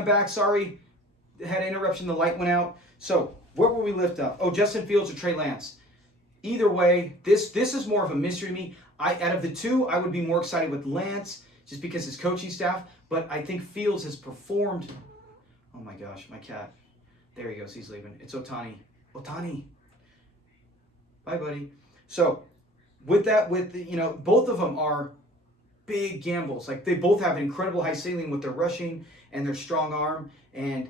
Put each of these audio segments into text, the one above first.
I'm back. Sorry, had an interruption. The light went out. So where will we lift up? Oh, Justin Fields or Trey Lance. Either way, this is more of a mystery to me. Out of the two, I would be more excited with Lance just because his coaching staff. But I think Fields has performed. Oh my gosh, my cat. There he goes. He's leaving. It's Otani. Otani. Bye, buddy. So with that, both of them are big gambles. Like they both have an incredible high ceiling with their rushing and their strong arm. And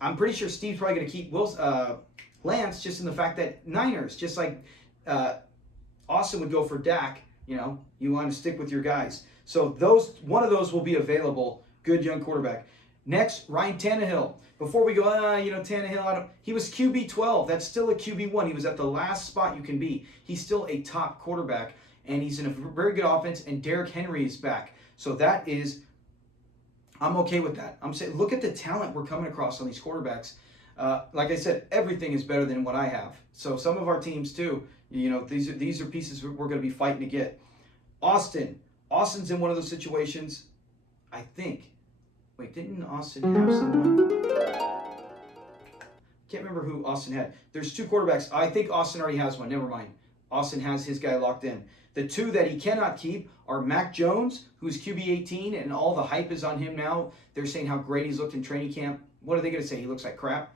I'm pretty sure Steve's probably going to keep Lance just in the fact that Niners, just like Austin would go for Dak, you want to stick with your guys. So one of those will be available. Good young quarterback. Next, Ryan Tannehill. Before we go, Tannehill, he was QB 12. That's still a QB 1. He was at the last spot you can be. He's still a top quarterback, and he's in a very good offense, and Derrick Henry is back. So I'm okay with that. I'm saying, look at the talent we're coming across on these quarterbacks. Like I said, everything is better than what I have. So some of our teams too, these are pieces we're going to be fighting to get. Austin's in one of those situations, I think. Wait, didn't Austin have someone? Can't remember who Austin had. There's two quarterbacks. I think Austin already has one. Never mind. Austin has his guy locked in. The two that he cannot keep are Mac Jones, who's QB 18, and all the hype is on him now. They're saying how great he's looked in training camp. What are they going to say? He looks like crap.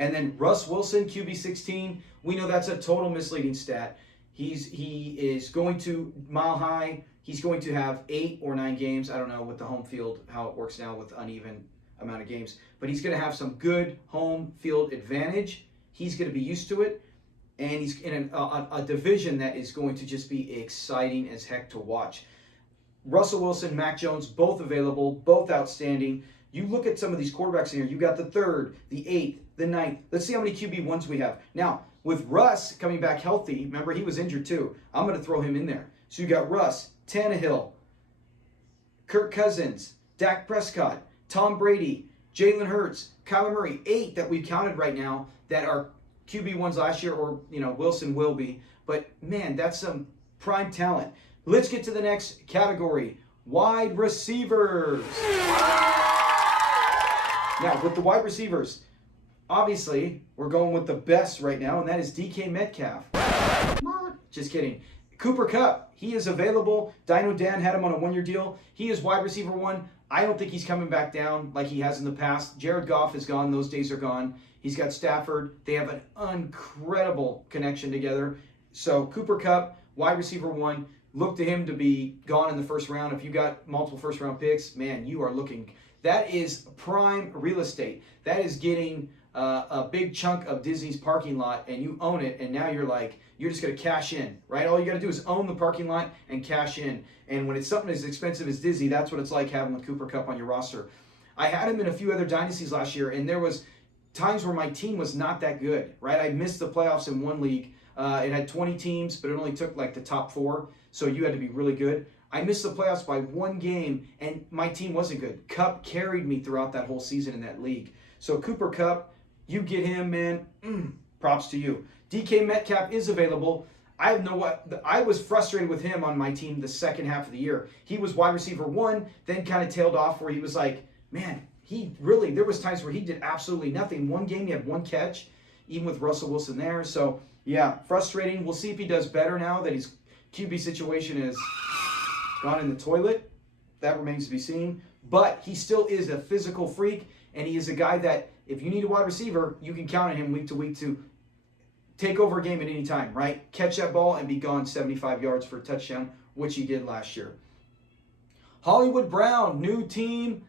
And then Russ Wilson, QB 16. We know that's a total misleading stat. He is going to mile high. He's going to have 8 or 9 games. I don't know with the home field, how it works now with uneven amount of games. But he's going to have some good home field advantage. He's going to be used to it. And he's in a division that is going to just be exciting as heck to watch. Russell Wilson, Mac Jones, both available, both outstanding. You look at some of these quarterbacks in here. You got the 3rd, the 8th, the 9th. Let's see how many QB1s we have. Now, with Russ coming back healthy, remember he was injured too. I'm going to throw him in there. So you got Russ, Tannehill, Kirk Cousins, Dak Prescott, Tom Brady, Jalen Hurts, Kyler Murray. 8 that we've counted right now that are QB1s last year, or Wilson will be. But man, that's some prime talent. Let's get to the next category, wide receivers. Now, with the wide receivers, obviously, we're going with the best right now, and that is DK Metcalf. Just kidding. Cooper Kupp, he is available. Dino Dan had him on a 1-year deal. He is wide receiver 1. I don't think he's coming back down like he has in the past. Jared Goff is gone. Those days are gone. He's got Stafford. They have an incredible connection together. So Cooper Kupp, wide receiver 1. Look to him to be gone in the first round. If you got multiple first-round picks, man, you are looking. That is prime real estate. That is getting a big chunk of Disney's parking lot, and you own it, and now you're just going to cash in, right? All you got to do is own the parking lot and cash in. And when it's something as expensive as Disney, that's what it's like having a Cooper Kupp on your roster. I had him in a few other dynasties last year, and there was times where my team was not that good, right? I missed the playoffs in one league. It had 20 teams, but it only took like the top 4, so you had to be really good. I missed the playoffs by 1 game, and my team wasn't good. Kupp carried me throughout that whole season in that league. So Cooper Kupp, you get him, man. Props to you. DK Metcalf is available. I was frustrated with him on my team the second half of the year. He was wide receiver 1, then kind of tailed off where he was like, man, there was times where he did absolutely nothing. 1 game, he had 1 catch, even with Russell Wilson there. So, yeah, frustrating. We'll see if he does better now that his QB situation is gone in the toilet. That remains to be seen. But he still is a physical freak, and he is a guy that if you need a wide receiver, you can count on him week to week to take over a game at any time, right? Catch that ball and be gone 75 yards for a touchdown, which he did last year. Hollywood Brown, new team.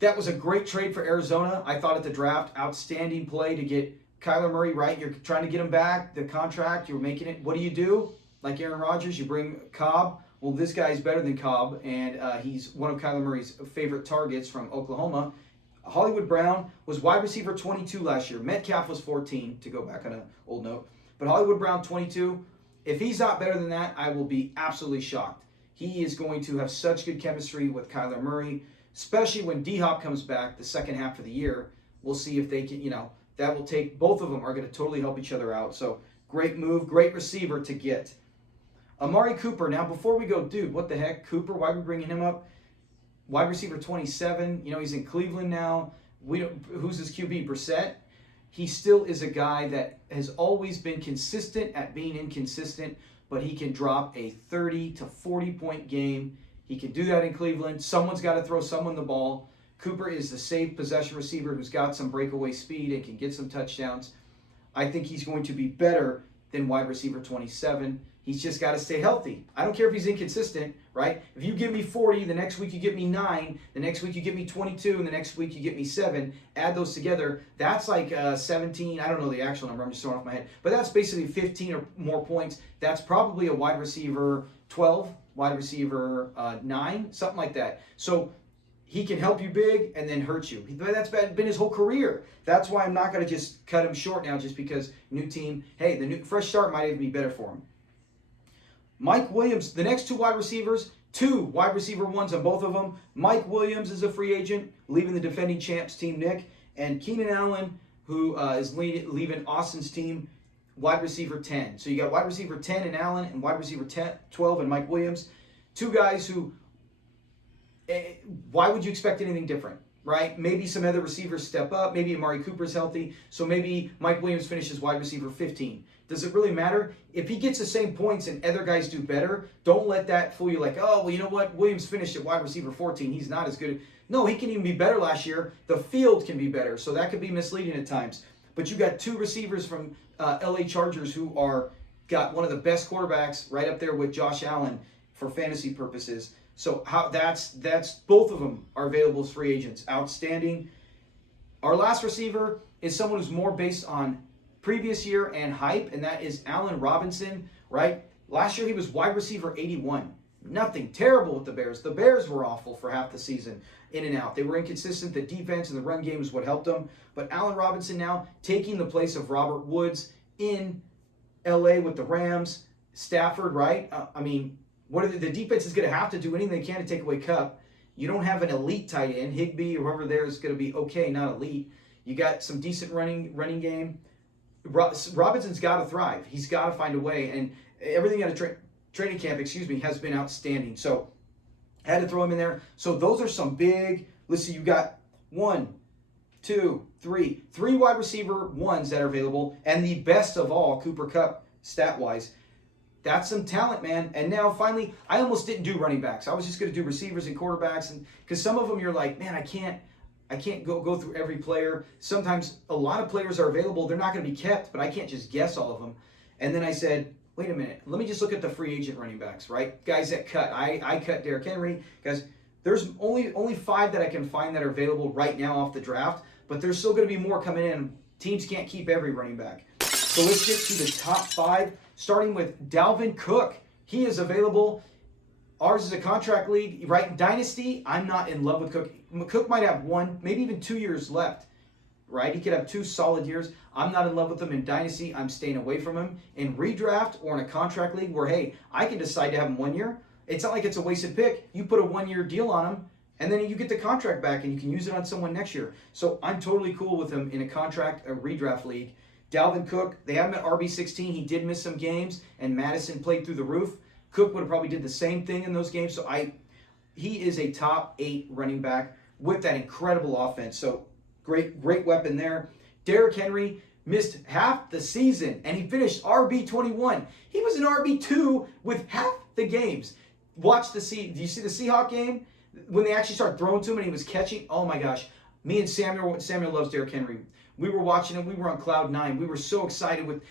That was a great trade for Arizona. I thought at the draft, outstanding play to get Kyler Murray, right? You're trying to get him back, the contract, you're making it. What do? Like Aaron Rodgers, you bring Cobb. Well, this guy's better than Cobb, and he's one of Kyler Murray's favorite targets from Oklahoma. Hollywood Brown was wide receiver 22 last year. Metcalf was 14, to go back on an old note. But Hollywood Brown, 22. If he's not better than that, I will be absolutely shocked. He is going to have such good chemistry with Kyler Murray, especially when D-Hop comes back the second half of the year. We'll see if they can, that will take, both of them are going to totally help each other out. So great move, great receiver to get. Amari Cooper. Now, before we go, dude, what the heck? Cooper, why are we bringing him up? Wide receiver 27, he's in Cleveland now. Who's his QB? Brissett. He still is a guy that has always been consistent at being inconsistent, but he can drop a 30 to 40 point game. He can do that in Cleveland. Someone's got to throw someone the ball. Cooper is the safe possession receiver who's got some breakaway speed and can get some touchdowns. I think he's going to be better than wide receiver 27. He's just got to stay healthy. I don't care if he's inconsistent, right? If you give me 40, the next week you give me 9, the next week you give me 22, and the next week you give me 7, add those together, that's like 17. I don't know the actual number, I'm just throwing off my head. But that's basically 15 or more points. That's probably a wide receiver 12, wide receiver 9, something like that. So he can help you big and then hurt you. That's been his whole career. That's why I'm not going to just cut him short now just because new team. Hey, the new fresh start might even be better for him. Mike Williams, the next 2 wide receivers, 2 wide receiver 1s on both of them. Mike Williams is a free agent, leaving the defending champs team, Nick. And Keenan Allen, who is leaving Austin's team, wide receiver 10. So you got wide receiver 10 in Allen and wide receiver 12 in Mike Williams. 2 guys who, why would you expect anything different, right? Maybe some other receivers step up. Maybe Amari Cooper's healthy. So maybe Mike Williams finishes wide receiver 15. Does it really matter? If he gets the same points and other guys do better, don't let that fool you like, oh, well, you know what? Williams finished at wide receiver 14. He's not as good. No, he can even be better last year. The field can be better. So that could be misleading at times. But you got 2 receivers from LA Chargers who got one of the best quarterbacks right up there with Josh Allen for fantasy purposes. So that's both of them are available as free agents. Outstanding. Our last receiver is someone who's more based on previous year and hype, and that is Allen Robinson, right? Last year he was wide receiver 81. Nothing terrible with the Bears. The Bears were awful for half the season, in and out. They were inconsistent. The defense and the run game is what helped them. But Allen Robinson now taking the place of Robert Woods in LA with the Rams. Stafford, right? The defense is going to have to do anything they can to take away Cup. You don't have an elite tight end. Higbee or whoever there is going to be okay, not elite. You got some decent running game. Robinson's got to thrive. He's got to find a way, and everything at a training camp, has been outstanding. So, had to throw him in there. So those are some big. Let's see, you got 1, 2, 3 wide receiver 1s that are available, and the best of all, Cooper Kupp, stat-wise. That's some talent, man. And now, finally, I almost didn't do running backs. I was just going to do receivers and quarterbacks, and because some of them you're like, man, I can't go through every player. Sometimes a lot of players are available. They're not going to be kept, but I can't just guess all of them. And then I said, wait a minute. Let me just look at the free agent running backs, right? Guys that cut. I cut Derrick Henry. Guys, there's only 5 that I can find that are available right now off the draft, but there's still going to be more coming in. Teams can't keep every running back. So let's get to the top 5, starting with Dalvin Cook. He is available. Ours is a contract league, right? Dynasty, I'm not in love with Cook. Cook might have 1, maybe even 2 years left, right? He could have 2 solid years. I'm not in love with him in Dynasty. I'm staying away from him. In redraft or in a contract league where, hey, I can decide to have him 1 year. It's not like it's a wasted pick. You put a 1-year deal on him, and then you get the contract back, and you can use it on someone next year. So I'm totally cool with him in a redraft league. Dalvin Cook, they have him at RB16. He did miss some games, and Madison played through the roof. Cook would have probably did the same thing in those games. So he is a top 8 running back with that incredible offense. So great weapon there. Derrick Henry missed half the season, and he finished RB21. He was an RB2 with half the games. Do you see the Seahawks game? When they actually started throwing to him and he was catching, oh my gosh. Me and Samuel loves Derrick Henry. We were watching him. We were on cloud 9. We were so excited with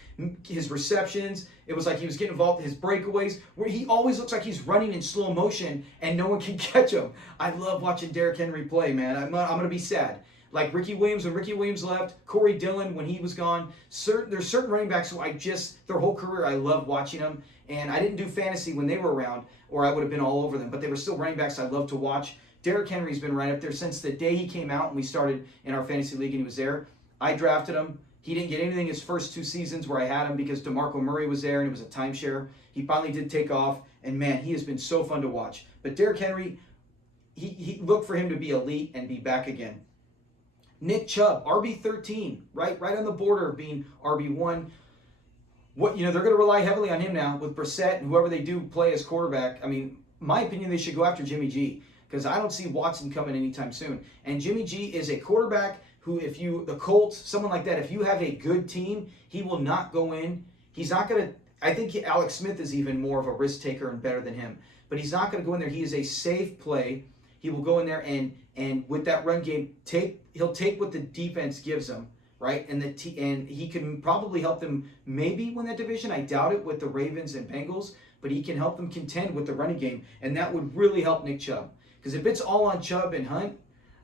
his receptions. It was like he was getting involved in his breakaways, where he always looks like he's running in slow motion and no one can catch him. I love watching Derrick Henry play, man. I'm going to be sad. Like Ricky Williams when Ricky Williams left, Corey Dillon when he was gone. There's certain running backs who their whole career, I love watching them. And I didn't do fantasy when they were around, or I would have been all over them. But they were still running backs I love to watch. Derrick Henry's been right up there since the day he came out and we started in our fantasy league and he was there. I drafted him. He didn't get anything his first 2 seasons where I had him because DeMarco Murray was there and it was a timeshare. He finally did take off, and man, he has been so fun to watch. But Derrick Henry, he look for him to be elite and be back again. Nick Chubb, RB13, right on the border of being RB1. They're going to rely heavily on him now with Brissett and whoever they do play as quarterback. I mean, my opinion, they should go after Jimmy G. because I don't see Watson coming anytime soon. And Jimmy G is a quarterback who, the Colts, someone like that, if you have a good team, he will not go in. He's not going to, I think Alex Smith is even more of a risk taker and better than him. But he's not going to go in there. He is a safe play. He will go in there and with that run game, he'll take what the defense gives him, right? And he can probably help them maybe win that division. I doubt it with the Ravens and Bengals, but he can help them contend with the running game, and that would really help Nick Chubb. Because if it's all on Chubb and Hunt,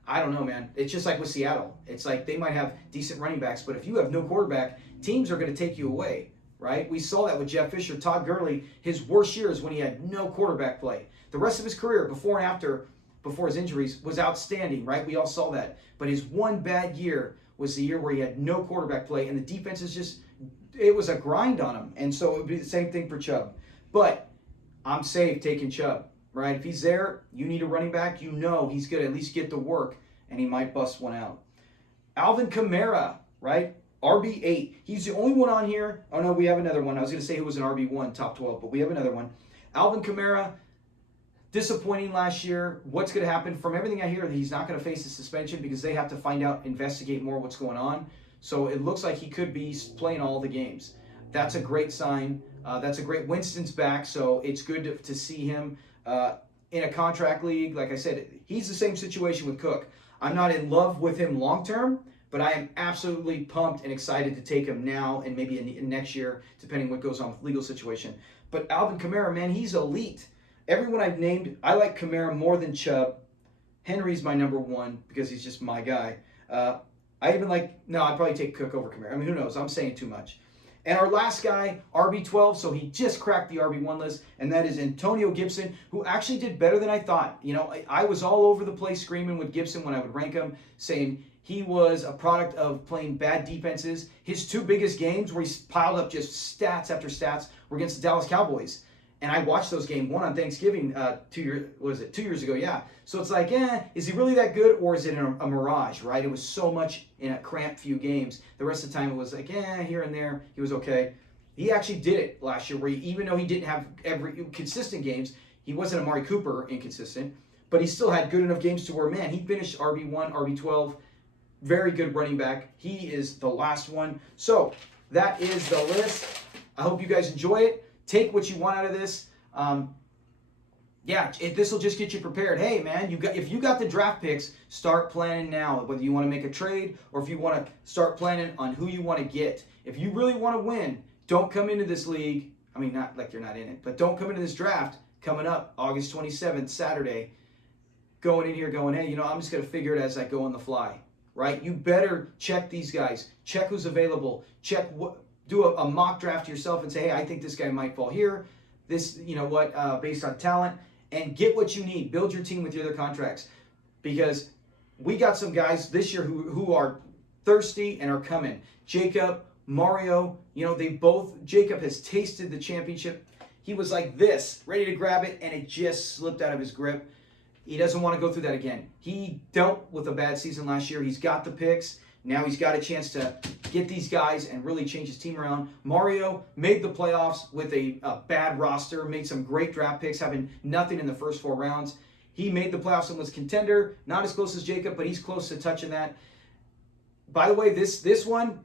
I don't know, man. It's just like with Seattle. It's like they might have decent running backs, but if you have no quarterback, teams are going to take you away, right? We saw that with Jeff Fisher. Todd Gurley, his worst years when he had no quarterback play. The rest of his career, before and after, before his injuries, was outstanding, right? We all saw that. But his one bad year was the year where he had no quarterback play, and the defense is just, it was a grind on him. And so it would be the same thing for Chubb. But I'm safe taking Chubb. Right? If he's there, you need a running back, you know he's going to at least get the work, and he might bust one out. Alvin Kamara, right? RB8. He's the only one on here. Oh, no, we have another one. I was going to say he was an RB1, top 12, but we have another one. Alvin Kamara, disappointing last year. What's going to happen? From everything I hear, he's not going to face a suspension because they have to find out, investigate more what's going on. So it looks like he could be playing all the games. That's a great sign. That's a great, Winston's back, so it's good to see him. In a contract league, like I said, he's the same situation with Cook. I'm not in love with him long term, but I am absolutely pumped and excited to take him now and maybe in next year, depending what goes on with legal situation. But Alvin Kamara, man, he's elite. Everyone I've named, I like Kamara more than Chubb. Henry's my number one because he's just my guy. I'd probably take Cook over Kamara. I mean, who knows? I'm saying too much. And our last guy, RB12, so he just cracked the RB1 list, and that is Antonio Gibson, who actually did better than I thought. You know, I was all over the place screaming with Gibson when I would rank him, saying he was a product of playing bad defenses. His two biggest games where he's piled up just stats after stats were against the Dallas Cowboys. And I watched those games, one on Thanksgiving 2 years ago, yeah. So it's like, is he really that good, or is it a mirage, right? It was so much in a cramped few games. The rest of the time it was like, here and there, he was okay. He actually did it last year, where even though he didn't have every consistent games, he wasn't Amari Cooper inconsistent, but he still had good enough games to where, man, he finished RB1, RB12, very good running back. He is the last one. So that is the list. I hope you guys enjoy it. Take what you want out of this. This will just get you prepared. Hey, man, if you got the draft picks, start planning now. Whether you want to make a trade or if you want to start planning on who you want to get. If you really want to win, don't come into this league. I mean, not like you're not in it, but don't come into this draft coming up August 27th, Saturday, going in here going, hey, I'm just going to figure it as I go on the fly, right? You better check these guys. Check who's available. Check what. Do a mock draft yourself and say, hey, I think this guy might fall here. This, based on talent, and get what you need. Build your team with your other contracts, because we got some guys this year who are thirsty and are coming. Jacob, Mario, Jacob has tasted the championship. He was like this, ready to grab it, and it just slipped out of his grip. He doesn't want to go through that again. He dealt with a bad season last year. He's got the picks. Now he's got a chance to get these guys and really change his team around. Mario made the playoffs with a bad roster, made some great draft picks, having nothing in the first 4 rounds. He made the playoffs and was contender. Not as close as Jacob, but he's close to touching that. By the way, this one,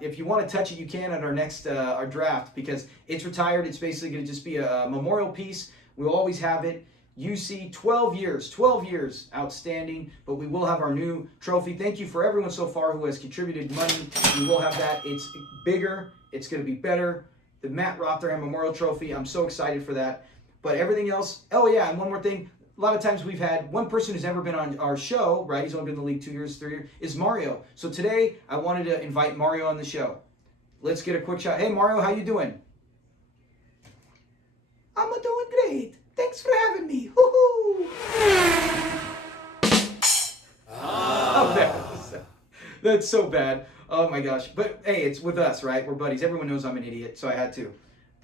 if you want to touch it, you can at our next our draft, because it's retired. It's basically going to just be a memorial piece. We'll always have it. UC, 12 years, outstanding, but we will have our new trophy. Thank you for everyone so far who has contributed money. We will have that. It's bigger. It's going to be better. The Matt Rotherham Memorial Trophy, I'm so excited for that. But everything else, and one more thing. A lot of times we've had one person who's ever been on our show, right? He's only been in the league 2 years, 3 years, is Mario. So today, I wanted to invite Mario on the show. Let's get a quick shot. Hey, Mario, how you doing? I'm doing great. Thanks for having me. Woohoo! That's so bad. Oh my gosh. But hey, it's with us, right? We're buddies. Everyone knows I'm an idiot, so I had to.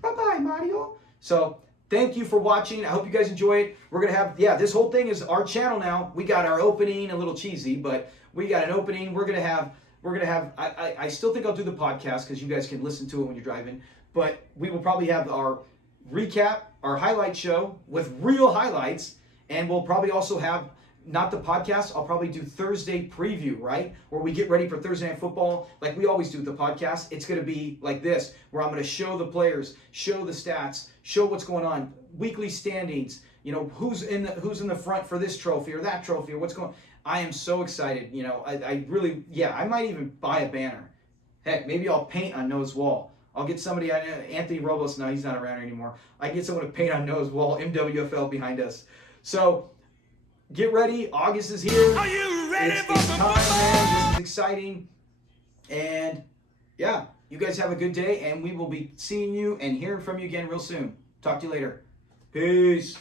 Bye-bye, Mario. So thank you for watching. I hope you guys enjoy it. We're going to have, this whole thing is our channel now. We got our opening, a little cheesy, but we got an opening. We're going to have, I still think I'll do the podcast because you guys can listen to it when you're driving, but we will probably have our recap, our highlight show with real highlights, And we'll probably also have, not the podcast, I'll probably do Thursday preview, right? Where we get ready for Thursday Night Football, like we always do with the podcast. It's going to be like this, where I'm going to show the players, show the stats, show what's going on, weekly standings, you know, who's in the front for this trophy or that trophy or what's going on. I am so excited. You know, I really, I might even buy a banner. Heck, maybe I'll paint on Noah's wall. I'll get somebody, Anthony Robles, no, he's not around anymore. I get someone to paint on Noah's wall, MWFL behind us. So, get ready. August is here. Are you ready for It's the time, football? man. This is exciting. And, yeah, you guys have a good day, and we will be seeing you and hearing from you again real soon. Talk to you later. Peace.